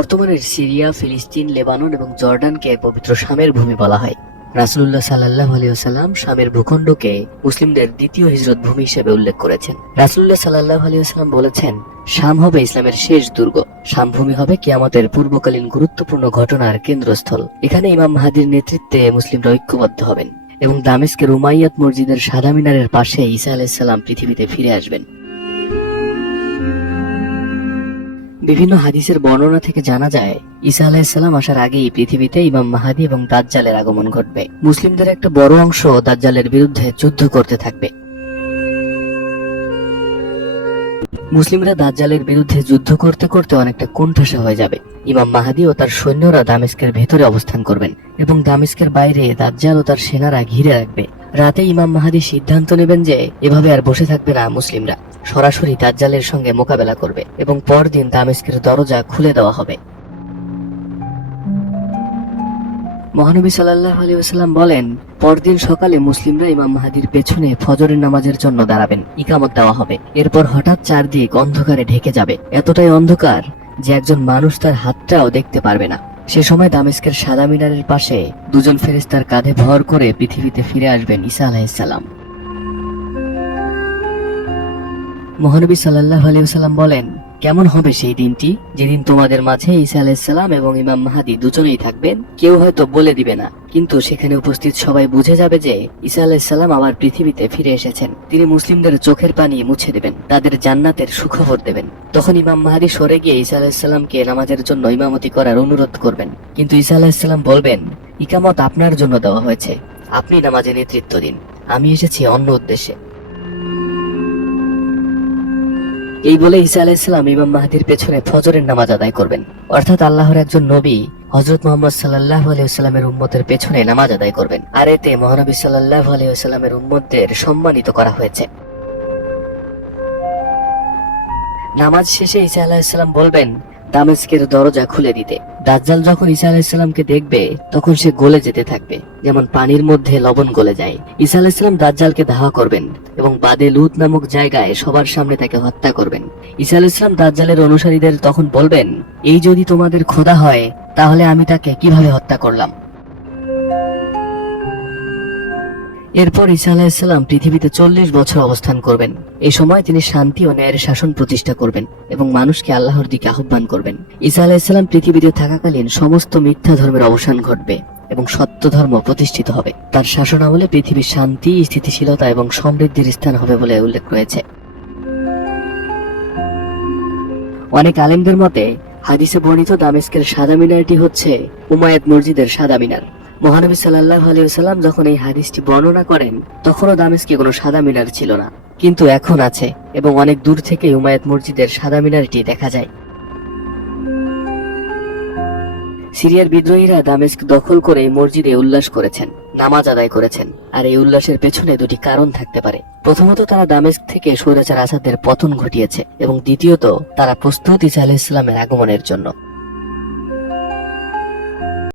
বর্তমানের সিরিয়া, ফিলিস্তিন, লেবানন এবং জর্ডানকে পবিত্র শামের ভূমি বলা হয়। রাসূলুল্লাহ সাল্লাল্লাহু আলাইহি ওয়াসাল্লাম শামের ভূখণ্ডকে মুসলিমদের দ্বিতীয় হিজরত ভূমি হিসেবে উল্লেখ করেছেন। রাসূলুল্লাহ সাল্লাল্লাহু আলাইহি ওয়াসাল্লাম বলেছেন, শাম হবে ইসলামের শেষ দুর্গ। শাম ভূমি হবে কিয়ামতের পূর্বকালীন গুরুত্বপূর্ণ ঘটনার কেন্দ্রস্থল। এখানে ইমাম মাহদীর নেতৃত্বে মুসলিমরা ঐক্যবদ্ধ হবেন এবং দামেস্কের উমাইয়াত মসজিদের সাদা মিনারের পাশে ঈসা আলাইহিস সালাম পৃথিবীতে ফিরে আসবেন। বিভিন্ন হাদিসের বর্ণনা থেকে জানা যায়, ঈসা আলাইহিস সালাম আসার আগেই পৃথিবীতে ইমাম মাহদী এবং দাজ্জালের আগমন ঘটবে। মুসলিমদের একটা বড় অংশ দাজ্জালের বিরুদ্ধে যুদ্ধ করতে থাকবে। মুসলিমরা দাজ্জালের বিরুদ্ধে যুদ্ধ করতে করতে অনেকটা কোণঠাসা হয়ে যাবে। ইমাম মাহদী ও তার সৈন্যরা দামেস্কের ভেতরে অবস্থান করবেন এবং দামেস্কের বাইরে দাজ্জাল ও তার সেনারা ঘিরে রাখবে। রাতে ইমাম মাহদী সিদ্ধান্ত নেবেন যে এভাবে আর বসে থাকবে না, মুসলিমরা সরাসরি দাজ্জালের সঙ্গে মোকাবেলা করবে এবং পরদিন দামেস্কের দরজা খুলে দেওয়া হবে। মহানবী সাল্লাল্লাহু আলাইহি ওয়াসাল্লাম বলেন, পরদিন সকালে মুসলিমরা ইমাম মাহদীর পেছনে ফজরের নামাজের জন্য দাঁড়াবেন। ইকামত দেওয়া হবে। এরপর হঠাৎ চারদিক অন্ধকারে ঢেকে যাবে, এতটাই অন্ধকার যে একজন মানুষ তার হাতটাও দেখতে পারবে না। সে সময় দামেস্কের সাদা মিনারের পাশে দুজন ফেরেশতার কাঁধে ভর করে পৃথিবীতে ফিরে আসবেন ঈসা আলাইহিস সালাম। মহানবী সাল্লাল্লাহু আলাইহি ওয়াসাল্লাম বলেন, কেমন হবে সেই দিনটি যেদিন তোমাদের মাঝে ঈসা আলাইহিস সালাম এবং ইমাম মাহদী দুজনেই থাকবেন? কেউ হয়তো বলে দিবে না, কিন্তু সেখানে উপস্থিত সবাই বুঝে যাবে যে ঈসা আলাইহিস সালাম আবার পৃথিবীতে ফিরে এসেছেন। তিনি মুসলিমদের চোখের পানি মুছে দেবেন, তাদের জান্নাতের সুখবর দেবেন। তখন ইমাম মাহদী সরে গিয়ে ঈসা আলাইহিস সালামকে নামাজের জন্য ইমামতি করার অনুরোধ করবেন, কিন্তু ঈসা আলাইহিস সালাম বলবেন, ইকামত আপনার জন্য দেওয়া হয়েছে, আপনি নামাজে নেতৃত্ব দিন, আমি এসেছি অন্য উদ্দেশ্যে। এই বলে ঈসা আলাইহিস সালাম ইমাম মাহদীর পেছনে ফজরের নামাজ আদায় করবেন, অর্থাৎ আল্লাহর একজন নবী হযরত মুহাম্মদ সাল্লাল্লাহু আলাইহি ওয়াসাল্লামের উম্মতের পেছনে নামাজ আদায় করবেন। আর এতে মহানবী সাল্লাল্লাহু আলাইহি ওয়াসাল্লামের উম্মতদের সম্মানিত করা হয়েছে। নামাজ শেষে ঈসা আলাইহিস সালাম বলবেন, দামেস্কের দরজা খুলে দিতে। দাজ্জাল যখন ঈসা আলাইহিস সালামকে দেখবে তখন সে গলে যেতে থাকবে, যেমন পানির মধ্যে লবণ গলে যায়। ঈসা আলাইহিস সালাম দাজ্জালকে ধাওয়া করবেন এবং বাদে লুত নামক জায়গায় সবার সামনে তাকে হত্যা করবেন। ঈসা আলাইহিস সালাম দাজ্জালের অনুসারীদের তখন বলবেন, এই যদি তোমাদের খোদা হয় তাহলে আমি তাকে কিভাবে হত্যা করলাম? এরপর ঈসা আলাইহিস সালাম পৃথিবীতে 40 বছর অবস্থান করবেন। এই সময় তিনি শান্তি ও ন্যায়ের শাসন প্রতিষ্ঠা করবেন এবং মানুষকে আল্লাহর দিকে আহ্বান করবেন। ঈসা আলাইহিস সালাম পৃথিবীতে থাকাকালীন সমস্ত মিথ্যা ধর্মের অবসান ঘটবে এবং সত্য ধর্ম প্রতিষ্ঠিত হবে। তার শাসন আমলে পৃথিবীর শান্তি, স্থিতিশীলতা এবং সমৃদ্ধির স্থান হবে বলে উল্লেখ রয়েছে। অনেক আলেমদের মতে হাদিসে বর্ণিত দামেস্কের সাদা মিনারটি হচ্ছে উমাইয়াত মসজিদের সাদা মিনার। মহানবী সাল্লাল্লাহু আলাইহি ওয়াসাল্লাম যখন এই হাদিসটি বর্ণনা করেন তখনও দামেস্কে কোনো সাদা মিনার ছিল না, কিন্তু এখন আছে এবং অনেক দূর থেকে উমাইয়াত মসজিদের সাদা মিনারটি দেখা যায়। সিরিয়ার বিদ্রোহীরা দামেস্ক দখল করে মসজিদে উল্লাস করেছেন, নামাজ আদায় করেছেন। আর এই উল্লাসের পেছনে দুটি কারণ থাকতে পারে। প্রথমত, তারা দামেস্ক থেকে স্বৈরাচার আসাদের পতন ঘটিয়েছে এবং দ্বিতীয়ত, তারা প্রস্তুত ঈসা আলাইহিস সালামের আগমনের জন্য।